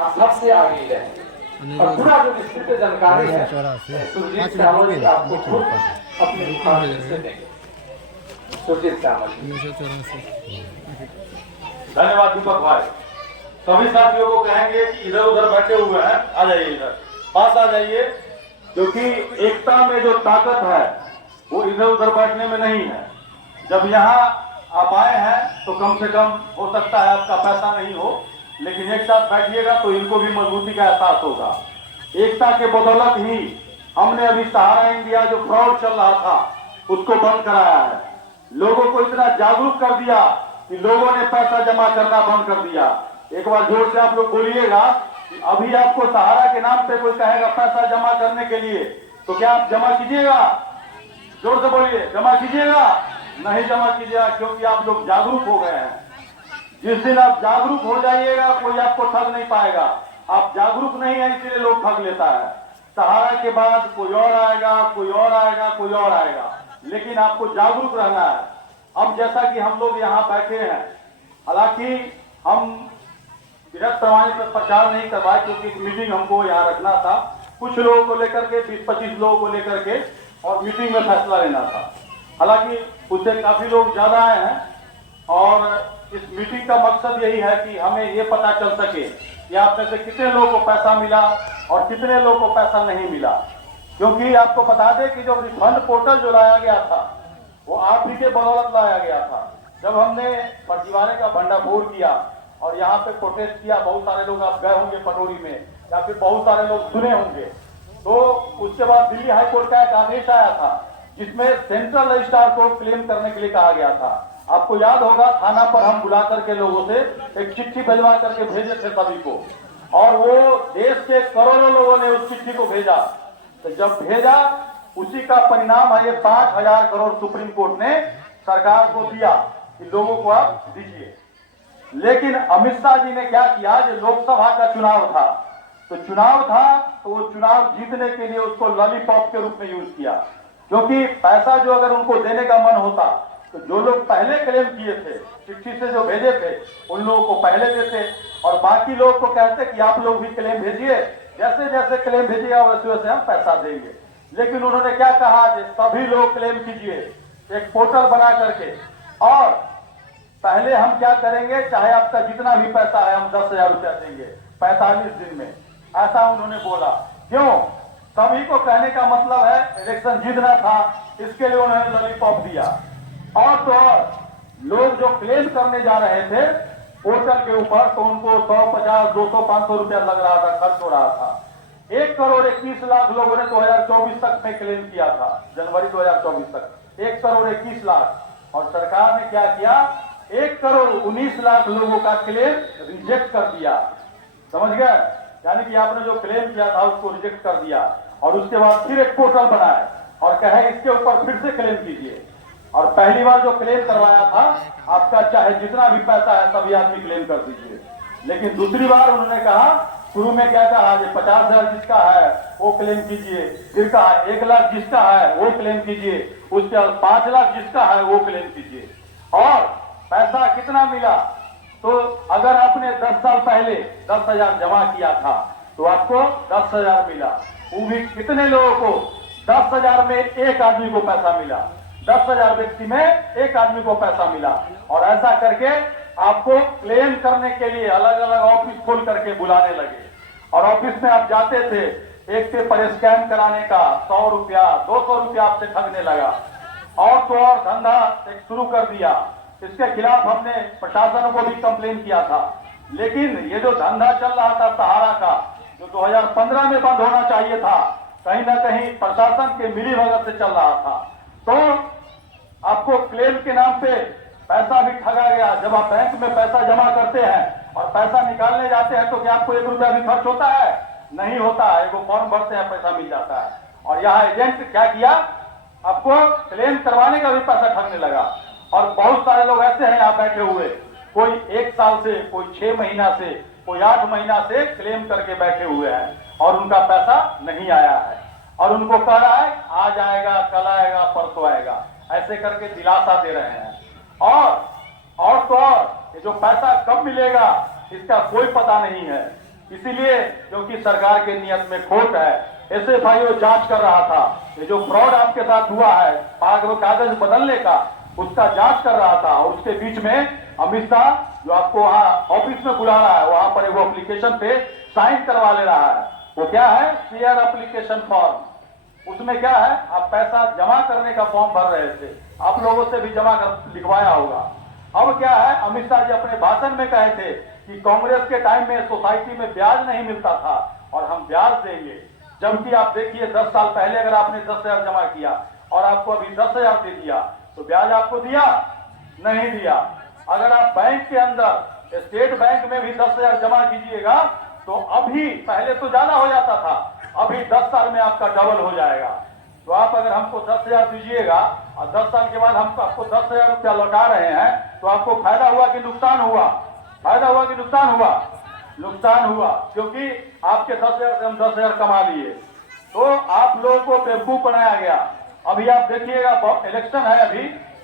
सबसे आगे रहे और पूरा जो विस्तृत जानकारी है सुरजीत श्यामल जी आपको खुद अपने मुखार से देंगे। सुरजीत श्यामल जी। धन्यवाद दीपक भाई। सभी साथियों को कहेंगे कि इधर उधर बैठे हुए हैं, आ जाइए इधर पास आ जाइए, क्योंकि एकता में जो ताकत है वो इधर उधर बैठने में नहीं है। जब यहाँ आप आए हैं तो कम से कम हो सकता है आपका पैसा नहीं हो, लेकिन एक साथ बैठिएगा तो इनको भी मजबूती का एहसास होगा। एकता के बदौलत ही हमने अभी सहारा इंडिया जो फ्रॉड चल रहा था उसको बंद कराया है। लोगों को इतना जागरूक कर दिया कि लोगों ने पैसा जमा करना बंद कर दिया। एक बार जोर से आप लोग बोलिएगा कि अभी आपको सहारा के नाम पे कोई कहेगा पैसा जमा करने के लिए, तो क्या आप जमा कीजिएगा? जोर से बोलिए, जमा कीजिएगा? नहीं जमा कीजिएगा, क्योंकि आप लोग जागरूक हो गए हैं। जिस दिन आप जागरूक हो जाइएगा कोई आपको ठग नहीं पाएगा। आप जागरूक नहीं है इसलिए लोग ठग लेता है। सहारा के बाद कोई और आएगा, कोई और आएगा, कोई और आएगा, लेकिन आपको जागरूक रहना है। अब जैसा कि हम लोग यहाँ बैठे हैं, हालांकि हम वृहद पैमाने पर प्रचार नहीं करवाए क्योंकि एक मीटिंग हमको यहाँ रखना था, कुछ लोगों को लेकर के 20-25 लोगों को लेकर के, और मीटिंग में फैसला लेना था। हालांकि उससे काफी लोग ज्यादा आए हैं और इस मीटिंग का मकसद यही है कि हमें ये पता चल सके कि आप में से कितने लोगों को पैसा मिला और कितने लोगों को पैसा नहीं मिला। क्योंकि आपको बता दें कि जो रिफंड पोर्टल जो लाया गया था वो आप ही के बदौलत लाया गया था। जब हमने फर्जीवाड़े का भंडाफोड़ किया और यहाँ पे प्रोटेस्ट किया, बहुत सारे लोग आप गए होंगे पटोरी में या फिर बहुत सारे लोग सुने होंगे, तो उसके बाद दिल्ली हाईकोर्ट का एक आदेश आया था जिसमें सेंट्रल रजिस्ट्रार को क्लेम करने के लिए कहा गया था। आपको याद होगा थाना पर हम बुला करके लोगों से एक चिट्ठी भिजवा करके भेजे थे सभी को, और वो देश के करोड़ों लोगों ने उस चिट्ठी को भेजा। तो जब भेजा उसी का परिणाम है ये 5,000 करोड़ सुप्रीम कोर्ट ने सरकार को दिया कि लोगों को आप दीजिए। लेकिन अमित शाह जी ने क्या किया, जो लोकसभा का चुनाव था तो वो चुनाव जीतने के लिए उसको लॉलीपॉप के रूप में यूज किया। क्योंकि पैसा जो अगर उनको देने का मन होता तो जो लोग पहले क्लेम किए थे, चिट्ठी से जो भेजे थे, उन लोगों को पहले देते और बाकी लोग को कहते कि आप लोग भी क्लेम भेजिए, जैसे जैसे क्लेम भेजिएगा वैसे वैसे हम पैसा देंगे। लेकिन उन्होंने क्या कहा कि सभी लोग क्लेम कीजिए एक पोर्टल बना करके, और पहले हम क्या करेंगे, चाहे आपका जितना भी पैसा है हम 10,000 रुपया देंगे 45 दिन में, ऐसा उन्होंने बोला। क्यों? सभी को कहने का मतलब है इलेक्शन जीतना था, इसके लिए उन्होंने लॉलीपॉप दिया। और तो और लोग जो क्लेम करने जा रहे थे पोर्टल के ऊपर तो उनको 100, 50, 200, 500 रुपया लग रहा था, खर्च हो रहा था। 1 करोड़ 21 लाख लोगों ने 2024 तक में क्लेम किया था, जनवरी 2024 तक 1 करोड़ 21 लाख। और सरकार ने क्या किया, 1 करोड़ 19 लाख लोगों का क्लेम रिजेक्ट कर दिया। समझ गए? यानी कि आपने जो क्लेम किया था उसको रिजेक्ट कर दिया और उसके बाद फिर एक पोर्टल बनाए और कहे इसके ऊपर फिर से क्लेम कीजिए। और पहली बार जो क्लेम करवाया था आपका चाहे जितना भी पैसा है सभी आदमी क्लेम कर दीजिए। लेकिन दूसरी बार उन्होंने कहा, शुरू में क्या कहा, 50,000 जिसका है वो क्लेम कीजिए, फिर कहा 1 लाख जिसका है वो क्लेम कीजिए, उसके बाद 5 लाख जिसका है वो क्लेम कीजिए। और पैसा कितना मिला, तो अगर आपने 10 साल पहले 10,000 जमा किया था तो आपको 10,000 मिला। वो भी कितने लोगों को, 10,000 में एक आदमी को पैसा मिला, 10,000 व्यक्ति में एक आदमी को पैसा मिला। और ऐसा करके आपको क्लेम करने के लिए अलग अलग ऑफिस खोल करके बुलाने लगे। और ऑफिस में आप जाते थे, एक पेपर स्कैन कराने का 100 रुपया 200 रुपया आपसे ठगने लगा। और तो और धंधा एक शुरू कर दिया। इसके खिलाफ हमने प्रशासन को भी कंप्लेन किया था। लेकिन ये जो धंधा चल रहा था सहारा का, जो 2015 में बंद होना चाहिए था, कहीं ना कहीं प्रशासन के मिलीभगत से चल रहा था। तो आपको क्लेम के नाम पे पैसा भी ठगा गया। जब आप बैंक में पैसा जमा करते हैं और पैसा निकालने जाते हैं तो क्या आपको 1 रुपया भी खर्च होता है? नहीं होता है। एगो फॉर्म भरते हैं, पैसा मिल जाता है। और यहाँ एजेंट क्या किया, आपको क्लेम करवाने का भी पैसा ठगने लगा। और बहुत सारे लोग ऐसे हैं यहाँ बैठे हुए, कोई 1 साल से, कोई 6 महीना से, कोई 8 महीना से क्लेम करके बैठे हुए हैं और उनका पैसा नहीं आया है। और उनको कह रहा है आ जाएगा, कल आएगा, परसों आएगा, ऐसे करके दिलासा दे रहे हैं। और तो और ये जो पैसा कब मिलेगा इसका कोई पता नहीं है। इसीलिए क्योंकि सरकार के नियत में खोट है, SFIO जांच कर रहा था। ये जो फ्रॉड आपके साथ हुआ है कागज बदलने का, उसका जांच कर रहा था। और उसके बीच में अमित शाह जो आपको वहां ऑफिस में बुला रहा है, वहां पर वो एप्लीकेशन पे साइन करवा ले रहा है। वो क्या है? Share application form. उसमें क्या है? आप पैसा जमा करने का फॉर्म भर रहे थे, आप लोगों से भी जमा कर लिखवाया होगा। अब क्या है? अमित शाह जी अपने भाषण में कहे थे कि कांग्रेस के टाइम में सोसाइटी में ब्याज नहीं मिलता था और हम ब्याज देंगे। जबकि आप देखिए 10 साल पहले अगर आपने 10,000 जमा किया और आपको अभी 10,000 दे दिया तो ब्याज आपको दिया? नहीं दिया। अगर आप बैंक के अंदर स्टेट बैंक में भी 10,000 जमा कीजिएगा तो अभी, पहले तो ज्यादा हो जाता था, अभी 10 साल में आपका डबल हो जाएगा। तो आप अगर हमको 10,000 दीजिएगा और 10 साल के बाद हम आपको 10,000 रुपया लौटा रहे हैं तो आपको फायदा हुआ कि नुकसान हुआ? फायदा हुआ कि नुकसान हुआ? नुकसान हुआ, क्योंकि आपके 10,000 से हम 10,000 कमा लिए। तो आप लोगों को बेवकूफ बनाया गया। अभी आप देखिएगा, इलेक्शन है, अभी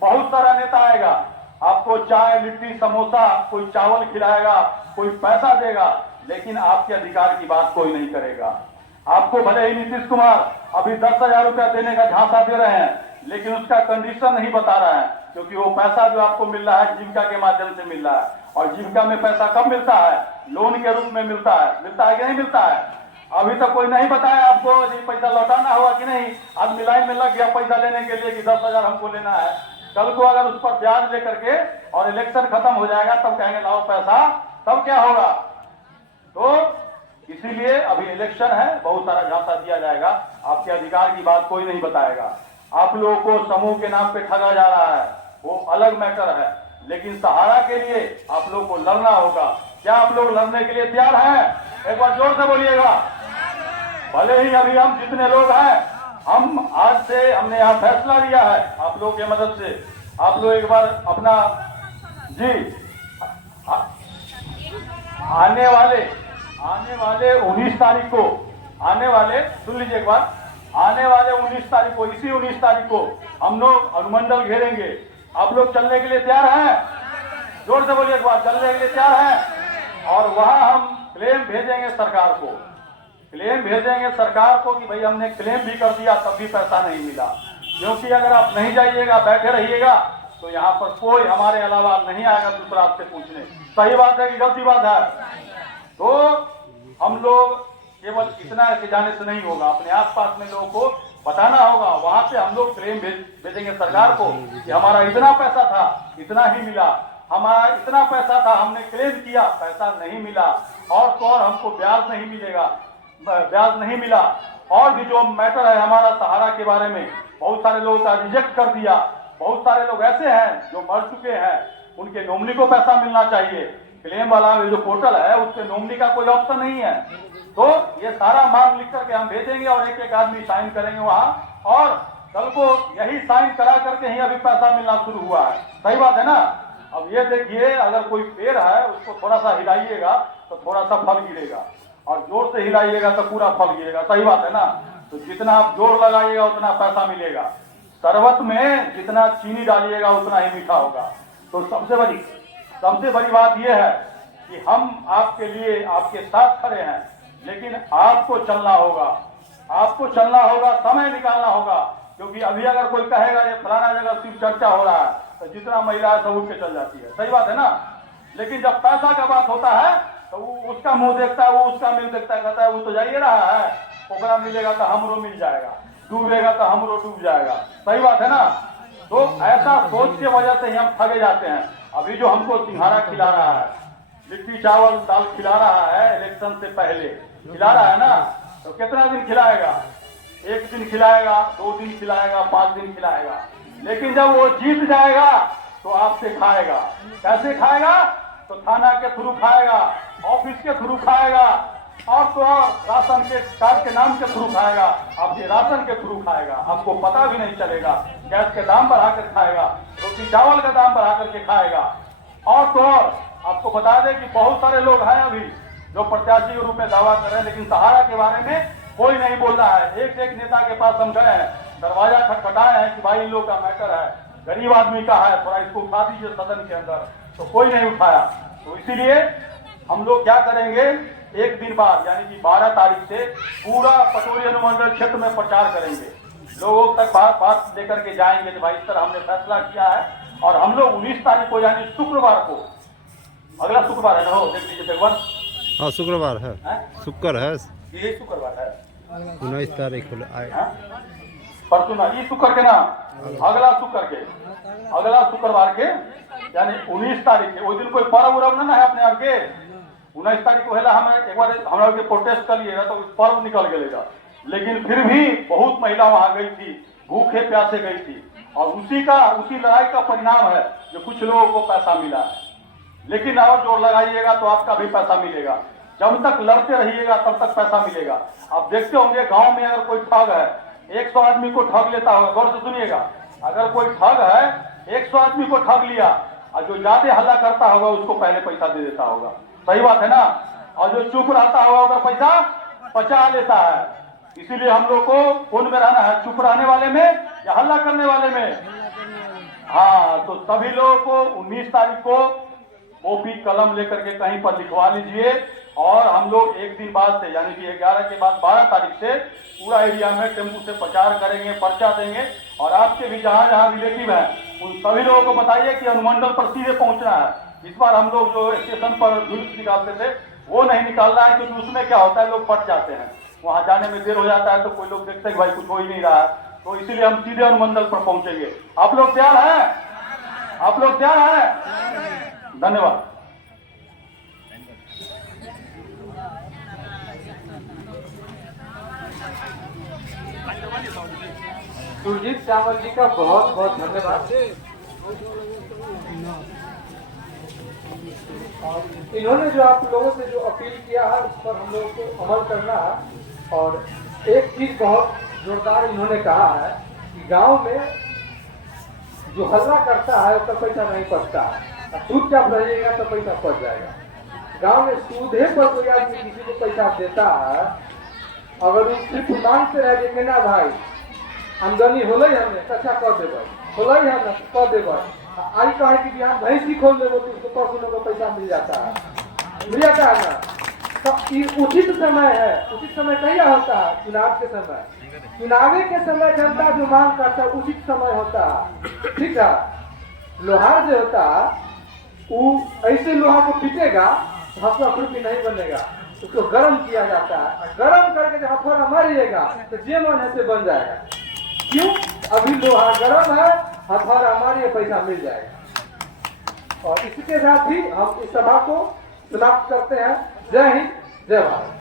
बहुत सारा नेता आएगा, आपको चाय लिट्टी समोसा, कोई चावल खिलाएगा, कोई पैसा देगा, लेकिन आपके अधिकार की बात कोई नहीं करेगा। आपको भले ही नीतीश कुमार अभी 10,000 रुपया देने का झांसा दे रहे हैं, लेकिन उसका कंडीशन नहीं बता रहा है, क्योंकि वो पैसा जो आपको मिल रहा है जीविका के माध्यम से मिल रहा है। और जीविका में पैसा कब मिलता है? लोन के रूप में मिलता है कि नहीं मिलता है? अभी तक कोई नहीं बताया आपको ये पैसा लौटाना हुआ कि नहीं। आदमी लाइन में लग गया पैसा लेने के लिए कि 10,000 हमको लेना है। कल को अगर उस पर ब्याज लेकर के और इलेक्शन खत्म हो जाएगा तब कहेंगे लाओ पैसा, तब क्या होगा? तो इसीलिए अभी इलेक्शन है, बहुत सारा झांसा दिया जाएगा, आपके अधिकार की बात कोई नहीं बताएगा। आप लोगों को समूह के नाम पे ठगा जा रहा है, वो अलग मैटर है, लेकिन सहारा के लिए आप लोग को लड़ना होगा। क्या आप लोग लड़ने के लिए तैयार हैं? एक बार जोर से बोलिएगा। भले ही अभी हम जितने लोग हैं, हम आज से हमने यहाँ फैसला लिया है आप लोगों की मदद से। आप लोग एक बार अपना जी आने वाले 19 तारीख को, सुन लीजिए एक बार, आने वाले 19 तारीख को, इसी 19 तारीख को हम लोग अनुमंडल घेरेंगे। आप लोग चलने के लिए तैयार हैं? जोर से बोलिए एक बार, चलने के लिए तैयार हैं? और वहां हम क्लेम भेजेंगे सरकार को, कि भाई हमने क्लेम भी कर दिया तब भी पैसा नहीं मिला। क्योंकि अगर आप नहीं जाइएगा, बैठे रहिएगा, तो यहाँ पर कोई हमारे अलावा नहीं आएगा दूसरा आपसे पूछने। सही बात है कि गलती बात है? तो हम लोग केवल इतना ऐसे जाने से नहीं होगा, अपने आसपास में लोगों को बताना होगा। वहां से हम लोग क्लेम भेजेंगे सरकार को कि हमारा इतना पैसा था, इतना ही मिला, हमारा इतना पैसा था, हमने क्लेम किया, पैसा नहीं मिला, और तो और हमको ब्याज नहीं मिलेगा, ब्याज नहीं मिला। और भी जो मैटर है हमारा सहारा के बारे में, बहुत सारे लोगों का रिजेक्ट कर दिया। बहुत सारे लोग ऐसे हैं जो मर चुके हैं, उनके नॉमिनी को पैसा मिलना चाहिए। क्लेम वाला जो पोर्टल है उसके नॉमिनी का कोई ऑप्शन नहीं है। तो ये सारा मांग लिख करके हम भेजेंगे और एक एक आदमी साइन करेंगे वहां, और कल को यही साइन करा करके ही अभी पैसा मिलना शुरू हुआ है। सही बात है ना? अब ये देखिए, अगर कोई पेड़ है उसको थोड़ा सा हिलाइएगा तो थोड़ा सा फल गिरेगा, और जोर से हिलाइएगा तो पूरा फल गिरेगा। सही बात है ना? तो जितना आप जोर लगाइएगा उतना पैसा मिलेगा। शरबत में जितना चीनी डालिएगा उतना ही मीठा होगा। तो सबसे बड़ी बात यह है कि हम आपके लिए, आपके साथ खड़े हैं, लेकिन आपको चलना होगा, समय निकालना होगा। क्योंकि अभी अगर कोई कहेगा ये फलाना जगह सिर्फ चर्चा हो रहा है, तो जितना महिला है सब उठ के चल जाती है। सही बात है ना? लेकिन जब पैसा का बात होता है तो वो उसका मुंह देखता है, वो उसका मुंह देखता है, कहता है वो तो जा ही रहा है, ओकरा मिलेगा तो हमरो मिल जाएगा, डूबेगा तो हमरो डूब जाएगा। सही बात है ना? तो ऐसा सोच के वजह से ही हम ठगे जाते हैं। अभी जो हमको सिंघाड़ा खिला रहा है, लिट्टी चावल दाल खिला रहा है, इलेक्शन से पहले खिला रहा है ना, तो कितना दिन खिलाएगा? 1 दिन खिलाएगा, 2 दिन खिलाएगा, 5 दिन खिलाएगा, लेकिन जब वो जीत जाएगा तो आपसे खाएगा। कैसे खाएगा? तो थाना के थ्रू खाएगा, ऑफिस के थ्रू खाएगा, और तो और राशन के कार्ड के नाम के थ्रू खाएगा, आपके राशन के थ्रू खाएगा, आपको पता भी नहीं चलेगा। गैस के दाम बढ़ाकर खाएगा, रोटी चावल का दाम बढ़ा करके खाएगा। और तो और आपको बता दें कि बहुत सारे लोग हैं अभी जो प्रत्याशी के रूप में दावा कर रहे हैं, लेकिन सहारा के बारे में कोई नहीं बोल रहा है। एक नेता के पास हम गए हैं, दरवाजा खटखटाए हैं कि भाई इन लोग का मैटर है, गरीब आदमी का है, थोड़ा इसको उठा दीजिए सदन के अंदर, तो कोई नहीं उठाया। तो इसीलिए हम लोग क्या करेंगे, एक दिन बाद यानी कि 12 तारीख से पूरा पटोरी अनुमंडल क्षेत्र में प्रचार करेंगे, लोगों तक बात लेकर के जाएंगे कि भाई इस तरह हमने फैसला किया है। और हम लोग 19 तारीख को यानी शुक्रवार को, अगला शुक्रवार है ना, हो देख लीजिए एक बार। हाँ शुक्रवार है, शुक्र है, ये शुक्रवार है 19 तारीख को परसों ना, ये शुक्र के ना, अगला शुक्रवार के यानी 19 तारीख के, उस दिन कोई पर्व उर्व ना है अपने आप के। 19 तारीख को हेला हमें एक बार हम लोग प्रोटेस्ट कर लिए तो पर्व निकल गएगा, लेकिन फिर भी बहुत महिला वहां गई थी, भूखे प्यासे गई थी, और उसी लड़ाई का परिणाम है जो कुछ लोगों को पैसा मिला है। लेकिन और जोर लगाइएगा तो आपका भी पैसा मिलेगा, जब तक लड़ते रहिएगा तब तक पैसा मिलेगा। आप देखते होंगे गांव में अगर कोई ठग है 100 आदमी को ठग लेता होगा, गौर से सुनिएगा, अगर कोई ठग है 100 आदमी को ठग लिया और जो ज्यादा हल्ला करता होगा उसको पहले पैसा दे देता होगा, सही बात है ना, और जो चुप रहता होगा उधर पैसा बचा लेता है। इसीलिए हम लोग को कौन में रहना है, चुप रहने वाले में या हल्ला करने वाले में? हाँ, तो सभी लोगों को 19 तारीख को कॉपी कलम लेकर के कहीं पर लिखवा लीजिए, और हम लोग एक दिन बाद से यानी कि 11 के बाद 12 तारीख से पूरा एरिया में टेम्पू से प्रचार करेंगे, पर्चा देंगे। और आपके भी जहाँ जहाँ रिलेटिव है उन सभी लोगों को बताइए कि अनुमंडल पर सीधे पहुंचना है। इस बार हम लोग जो स्टेशन पर जुलूस निकालते थे वो नहीं निकालना है, क्योंकि उसमें क्या होता है, लोग फट जाते हैं, वहां जाने में देर हो जाता है, तो कोई लोग देखते हैं कि भाई कुछ हो ही नहीं रहा है, तो इसीलिए हम सीधे अनुमंडल पर पहुंचेंगे। आप लोग तैयार हैं? आप लोग तैयार हैं? धन्यवाद। सुरजीत श्यामल जी का बहुत बहुत धन्यवाद। इन्होंने जो आप लोगों से जो अपील किया है उस पर हम लोगों को अमल करना है। और एक चीज बहुत जोरदार इन्होंने कहा है कि गांव में जो हल्ला करता है उसका पैसा नहीं पड़ता है, चुपचाप रहिएगा तो पैसा पड़ जाएगा। गांव में सूदे पर कोई आदमी किसी को पैसा देता है, अगर सिर्फ मांगते रह जाएंगे ना भाई आमदनी होले हमें अच्छा कर देवे, होले हम कर देवे, आई कहे कि बिहान भैंसी खोल देवो तो उसको 100 को पैसा मिल जाता है ना। तो ये उचित समय है, उचित समय कहिया होता है? चुनाव के समय, चुनावे के समय जनता जो मांग करता है उचित समय होता है, ठीक है। लोहार जो होता है वो ऐसे लोहा को पीटेगा तो हफ्ता खुरपी नहीं बनेगा, उसको गर्म किया जाता है, गर्म करके जब हथौड़ा मारिएगा तो जे मन है से बन जाएगा। क्यों? अभी लोहा गर्म है, हथौड़ा मारिए पैसा मिल जाएगा। और इसके साथ ही हम इस सभा को समाप्त करते हैं। जय हिंद, जय भारत।